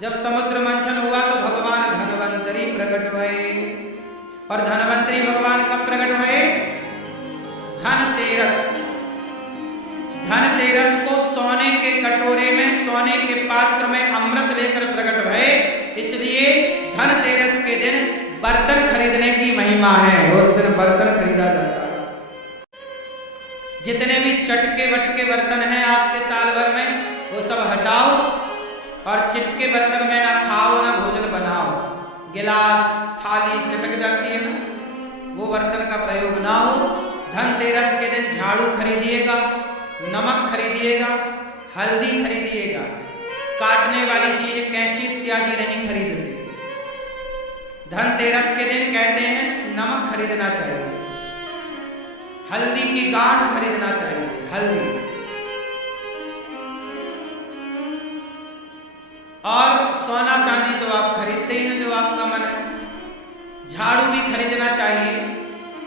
जब समुद्र मंथन हुआ तो भगवान धनवंतरी प्रकट भये। और धनवंतरी भगवान कब प्रकट भये? धनतेरस। धनतेरस को सोने के कटोरे में, सोने के पात्र में अमृत लेकर प्रकट भये। इसलिए धनतेरस के दिन बर्तन खरीदने की महिमा है। उस दिन बर्तन खरीदा जाता है। जितने भी चटके वटके बर्तन हैं आपके साल भर में, वो सब हटाओ और चिटके बर्तन में ना खाओ ना भोजन बनाओ। गिलास थाली चटक जाती है ना, वो बर्तन का प्रयोग ना हो। धनतेरस के दिन झाड़ू खरीदिएगा, नमक खरीदिएगा, हल्दी खरीदिएगा। काटने वाली चीज कैंची इत्यादि नहीं खरीदते। धनतेरस के दिन कहते हैं नमक खरीदना चाहिए, हल्दी की गांठ खरीदना चाहिए, हल्दी। और सोना चांदी तो आप खरीदते ही हैं जो आपका मन है। झाड़ू भी खरीदना चाहिए,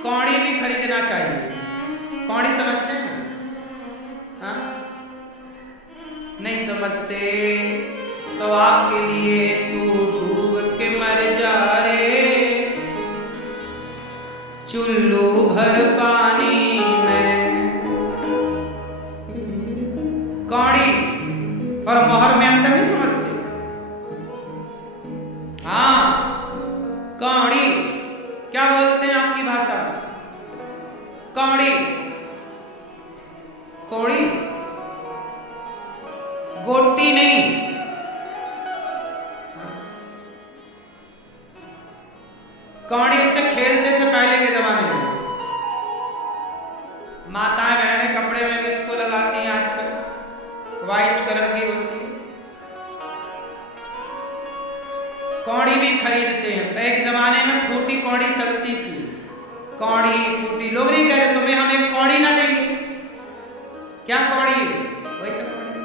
कौड़ी भी खरीदना चाहिए। कौड़ी समझते हैं? हाँ? नहीं समझते तो आपके लिए तू डूब के मर जा रे, चुल्लू भर पानी में। कौड़ी और मोहर में अंतर नहीं समझते? हाँ, कौड़ी क्या बोलते हैं आपकी भाषा? कौड़ी, कौड़ी, गोटी नहीं। कौड़ी उससे खेलते थे पहले के जमाने में। माताएं बहनें कपड़े में भी इसको लगाती हैं आजकल, व्हाइट कलर की होती है। कौड़ी भी खरीदते हैं। एक जमाने में फूटी कौड़ी चलती थी। कौड़ी फूटी, लोग नहीं कह रहे तुम्हें हम एक कौड़ी ना देंगे। क्या कौड़ी है? वही तो कौड़ी।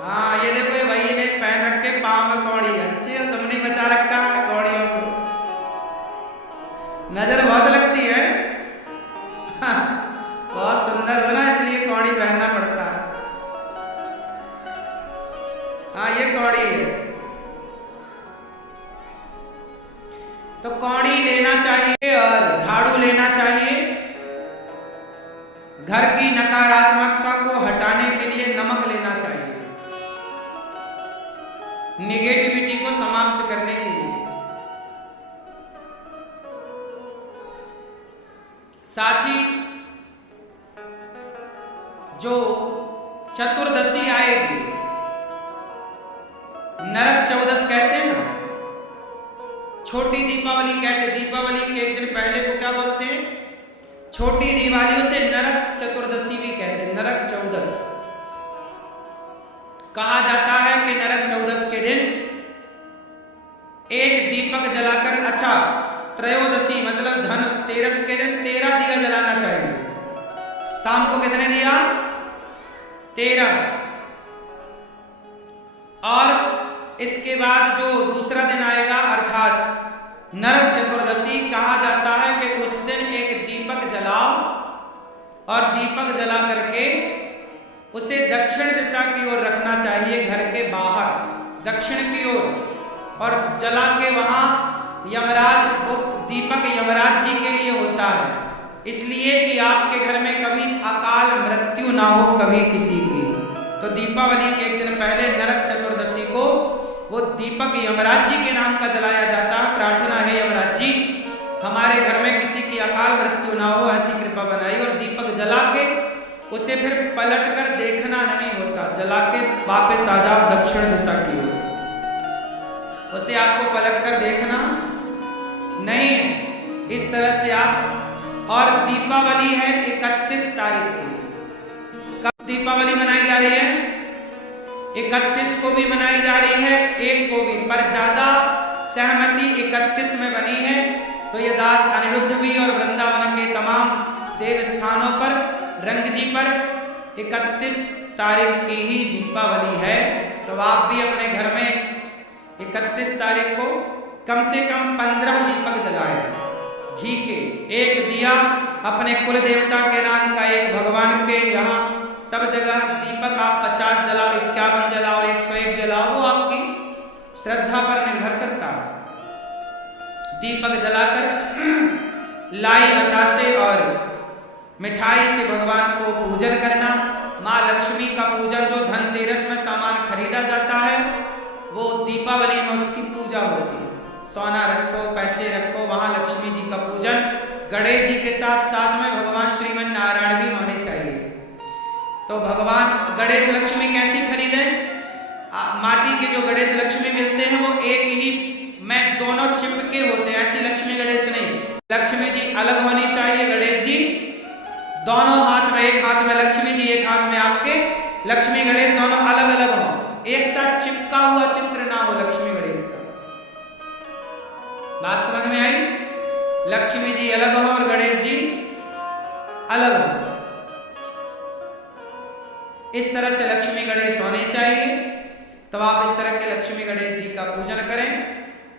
हाँ, ये देखो ये भाई ने पहन रखे पांव में कौड़ी। अच्छी है, तुमने बचा रखा है कौड़ियों को। नजर बहुत लगती है। बहुत सुंदर हो ना, इसलिए कौड़ी पहनना पड़ता है। हाँ, ये कौड़ी है। तो कौड़ी लेना चाहिए और झाड़ू लेना चाहिए। घर की नकारात्मकता को हटाने के लिए नमक लेना चाहिए, निगेटिविटी को समाप्त करने के लिए। साथ ही जो चतुर्दशी आएगी, नरक चौदस कहते हैं ना, छोटी दीपावली कहते। दीपावली के एक दिन पहले को क्या बोलते हैं? छोटी दिवाली। उसे नरक चतुर्दशी भी कहते हैं, नरक चौदस। कहा जाता है कि नरक चौदस के दिन एक दीपक जलाकर, अच्छा त्रयोदशी मतलब धनतेरस के दिन 13 दिया जलाना चाहिए। शाम को कितने दिया? 13। और इसके बाद जो दूसरा दिन आएगा अर्थात नरक चतुर्दशी, कहा जाता है कि उस दिन एक दीपक जलाओ और दीपक जला करके उसे दक्षिण दिशा की ओर रखना चाहिए, घर के बाहर दक्षिण की ओर। और जला के वहां यमराज, वो दीपक यमराज जी के लिए होता है, इसलिए कि आपके घर में कभी अकाल मृत्यु ना हो कभी किसी की। तो दीपावली के एक दिन पहले नरक चतुर्दशी को वो दीपक यमराज जी के नाम का जलाया जाता है। प्रार्थना है यमराज जी हमारे घर में किसी की अकाल मृत्यु ना हो, ऐसी कृपा बनाई। और दीपक जला के उसे फिर पलट कर देखना नहीं होता, जला के वापस आ जाओ दक्षिण दिशा की ओर। उसे आपको पलट कर देखना नहीं है। इस तरह से आप। और दीपावली है 31 तारीख की। कब दीपावली मनाई जा रही है? 31 को भी मनाई जा रही है, 1 को भी, पर ज्यादा सहमति 31 में बनी है। तो ये दास अनिरुद्ध भी और वृंदावन के तमाम देव स्थानों पर, रंग जी पर 31 तारीख की ही दीपावली है। तो आप भी अपने घर में 31 तारीख को कम से कम 15 दीपक जलाएं घी के। एक दिया अपने कुल देवता के नाम का, एक भगवान के यहाँ सब जगह दीपक आप 50 जलाओ, 51 जलाओ, 101 जलाओ, वो आपकी श्रद्धा पर निर्भर करता है। दीपक जलाकर लाई बतासे और मिठाई से भगवान को पूजन करना। माँ लक्ष्मी का पूजन जो धनतेरस में सामान खरीदा जाता है, वो दीपावली में उसकी पूजा होती है। सोना रखो, पैसे रखो, वहां लक्ष्मी जी का पूजन। गणेश जी के साथ साथ में भगवान श्रीमन नारायण भी होने चाहिए। तो भगवान गणेश लक्ष्मी कैसी खरीदें? माटी के जो गणेश लक्ष्मी मिलते हैं वो एक ही में दोनों चिपके होते हैं, ऐसी लक्ष्मी गणेश नहीं। लक्ष्मी जी अलग होनी चाहिए, गणेश जी दोनों हाथ में, एक हाथ में लक्ष्मी जी, एक हाथ में आपके लक्ष्मी गणेश, दोनों अलग अलग हो, एक साथ चिपका हुआ चित्र ना हो लक्ष्मी गणेश का। बात समझ में आई? लक्ष्मी जी अलग हो और गणेश जी अलग हो, इस तरह से लक्ष्मी गणेश होने चाहिए। तो आप इस तरह के लक्ष्मी गणेश जी का पूजन करें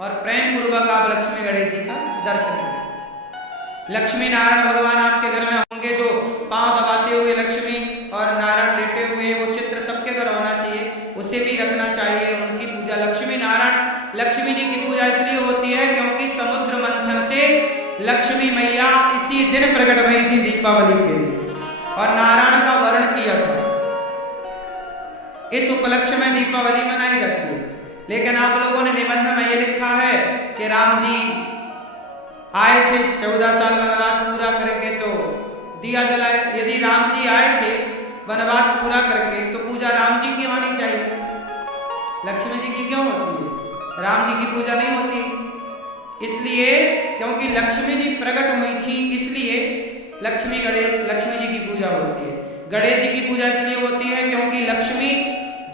और प्रेम पूर्वक आप लक्ष्मी गणेश जी का दर्शन करें। लक्ष्मी नारायण भगवान आपके घर में होंगे, जो पांव दबाते हुए लक्ष्मी और नारायण लेटे हुए, वो चित्र सबके घर होना चाहिए, उसे भी रखना चाहिए। उनकी पूजा लक्ष्मी नारायण, लक्ष्मी जी की पूजा इसलिए होती है क्योंकि समुद्र मंथन से लक्ष्मी मैया इसी दिन प्रकट हुई थी, दीपावली के दिन, और नारायण का वर्ण किया था। इस उपलक्ष्य में दीपावली मनाई जाती है। लेकिन आप लोगों ने निबंध में यह लिखा है कि राम जी आए थे 14 साल वनवास पूरा करके, तो दिया जलाए। यदि राम जी आए थे वनवास पूरा करके, तो पूजा राम जी की होनी चाहिए, लक्ष्मी जी की क्यों होती है? राम जी की पूजा नहीं होती, इसलिए क्योंकि लक्ष्मी जी प्रकट हुई थी, इसलिए लक्ष्मी जी की पूजा होती है। गणेश जी की पूजा इसलिए होती है क्योंकि लक्ष्मी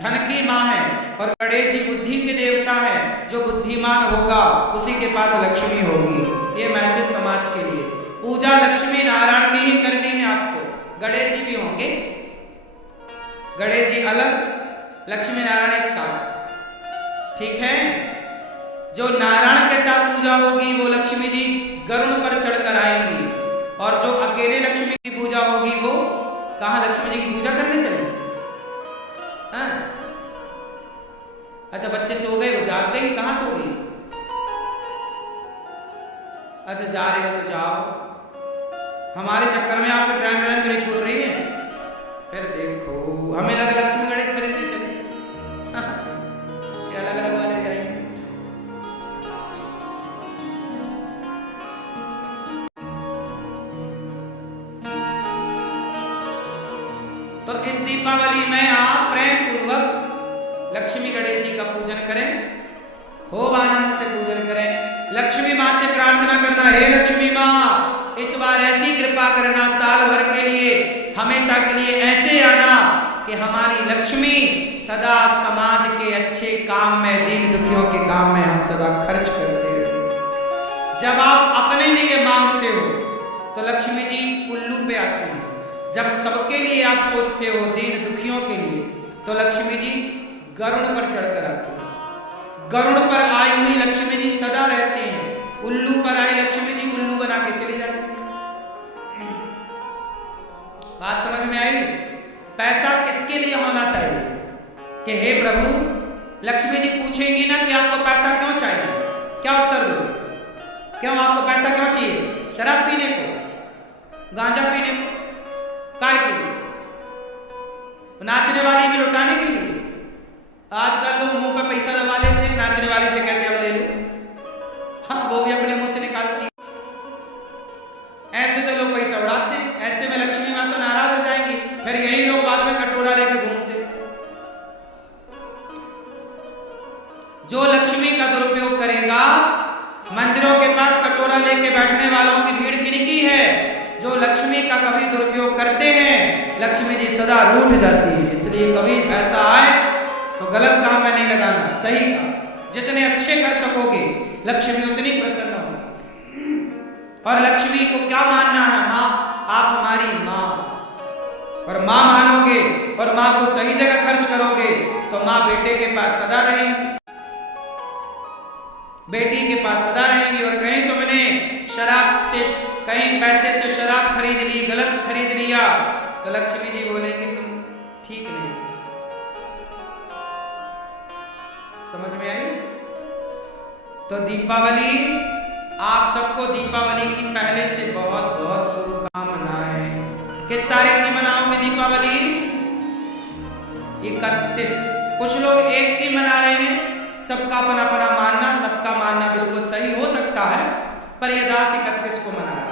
धन की माँ है और गणेश जी बुद्धि के देवता है। जो बुद्धिमान होगा उसी के पास लक्ष्मी होगी। ये मैसेज समाज के लिए। पूजा लक्ष्मी नारायण की ही करनी है आपको। गणेश जी भी होंगे, गणेश जी अलग, लक्ष्मी नारायण एक साथ, ठीक है। जो नारायण के साथ पूजा होगी वो लक्ष्मी जी गरुड़ पर चढ़कर आएंगी, और जो अकेले लक्ष्मी की पूजा होगी वो कहां लक्ष्मी जी की पूजा करने चले? हाँ? अच्छा, बच्चे सो गए, वो जाग गई, कहां सो गई? अच्छा, जा रहे हो तो जाओ, हमारे चक्कर में आपकी ट्रेन व्रेन तो नहीं छूट रही है। फिर देखो, हमें लगा लक्ष्मी गणेश खरीदने चले, क्या अलग अलग वाले जाएंगे। तो इस दीपावली में आप प्रेम पूर्वक लक्ष्मी गणेश जी का पूजन करें, खूब आनंद से पूजन करें। लक्ष्मी माँ से प्रार्थना करना, हे लक्ष्मी माँ इस बार ऐसी कृपा करना, साल भर के लिए, हमेशा के लिए ऐसे आना कि हमारी लक्ष्मी सदा समाज के अच्छे काम में, दीन दुखियों के काम में हम सदा खर्च करते हैं। जब आप अपने लिए मांगते हो तो लक्ष्मी जी उल्लू पे आती हैं। जब सबके लिए आप सोचते हो, दीन दुखियों के लिए, तो लक्ष्मी जी गरुड़ पर चढ़कर आती है। गरुड़ पर आई हुई लक्ष्मी जी सदा रहते हैं, उल्लू पर आई लक्ष्मी जी उल्लू बना के चली जाती है। बात समझ में आई? पैसा किसके लिए होना चाहिए कि हे प्रभु, लक्ष्मी जी पूछेंगी ना कि आपको पैसा क्यों चाहिए, क्या उत्तर दो? क्यों आपको पैसा क्यों चाहिए? शराब पीने को, गांजा पीने को, काय के लिए? नाचने वाली भी लुटाने के लिए? आजकल लोग मुंह पे पैसा दबा लेते हैं, नाचने वाली से कहते हैं अब ले लो, हाँ वो भी अपने मुंह से निकालती। ऐसे तो लोग पैसा उड़ाते हैं, ऐसे में लक्ष्मी माँ तो नाराज हो जाएंगी, फिर यही लोग बाद में कटोरा लेके घूमते। जो लक्ष्मी का दुरुपयोग करेगा, मंदिरों के पास कटोरा लेके बैठने वालों की भीड़ किनकी है? जो लक्ष्मी का कभी दुरुपयोग करते हैं, लक्ष्मी जी सदा रूठ जाती है। इसलिए कभी पैसा आए तो गलत काम में नहीं लगाना, सही काम। जितने अच्छे कर सकोगे लक्ष्मी उतनी प्रसन्न होगी। और लक्ष्मी को क्या मानना है? माँ, आप हमारी माँ, और माँ मानोगे और माँ को सही जगह खर्च करोगे तो माँ बेटे के पास सदा रहेंगी, बेटी के पास सदा रहेंगी। और कहीं तुमने शराब से, कहीं पैसे से शराब खरीद ली, गलत खरीद लिया, तो लक्ष्मी जी बोलेंगे तुम ठीक नहीं। समझ में आई? तो दीपावली, आप सबको दीपावली की पहले से बहुत बहुत शुभकामनाएं। किस तारीख की मनाओगे दीपावली? 31। कुछ लोग 1 की मना रहे हैं। सबका अपना अपना मानना, सबका मानना बिल्कुल सही हो सकता है, पर ये दास 31 को मना रहा है।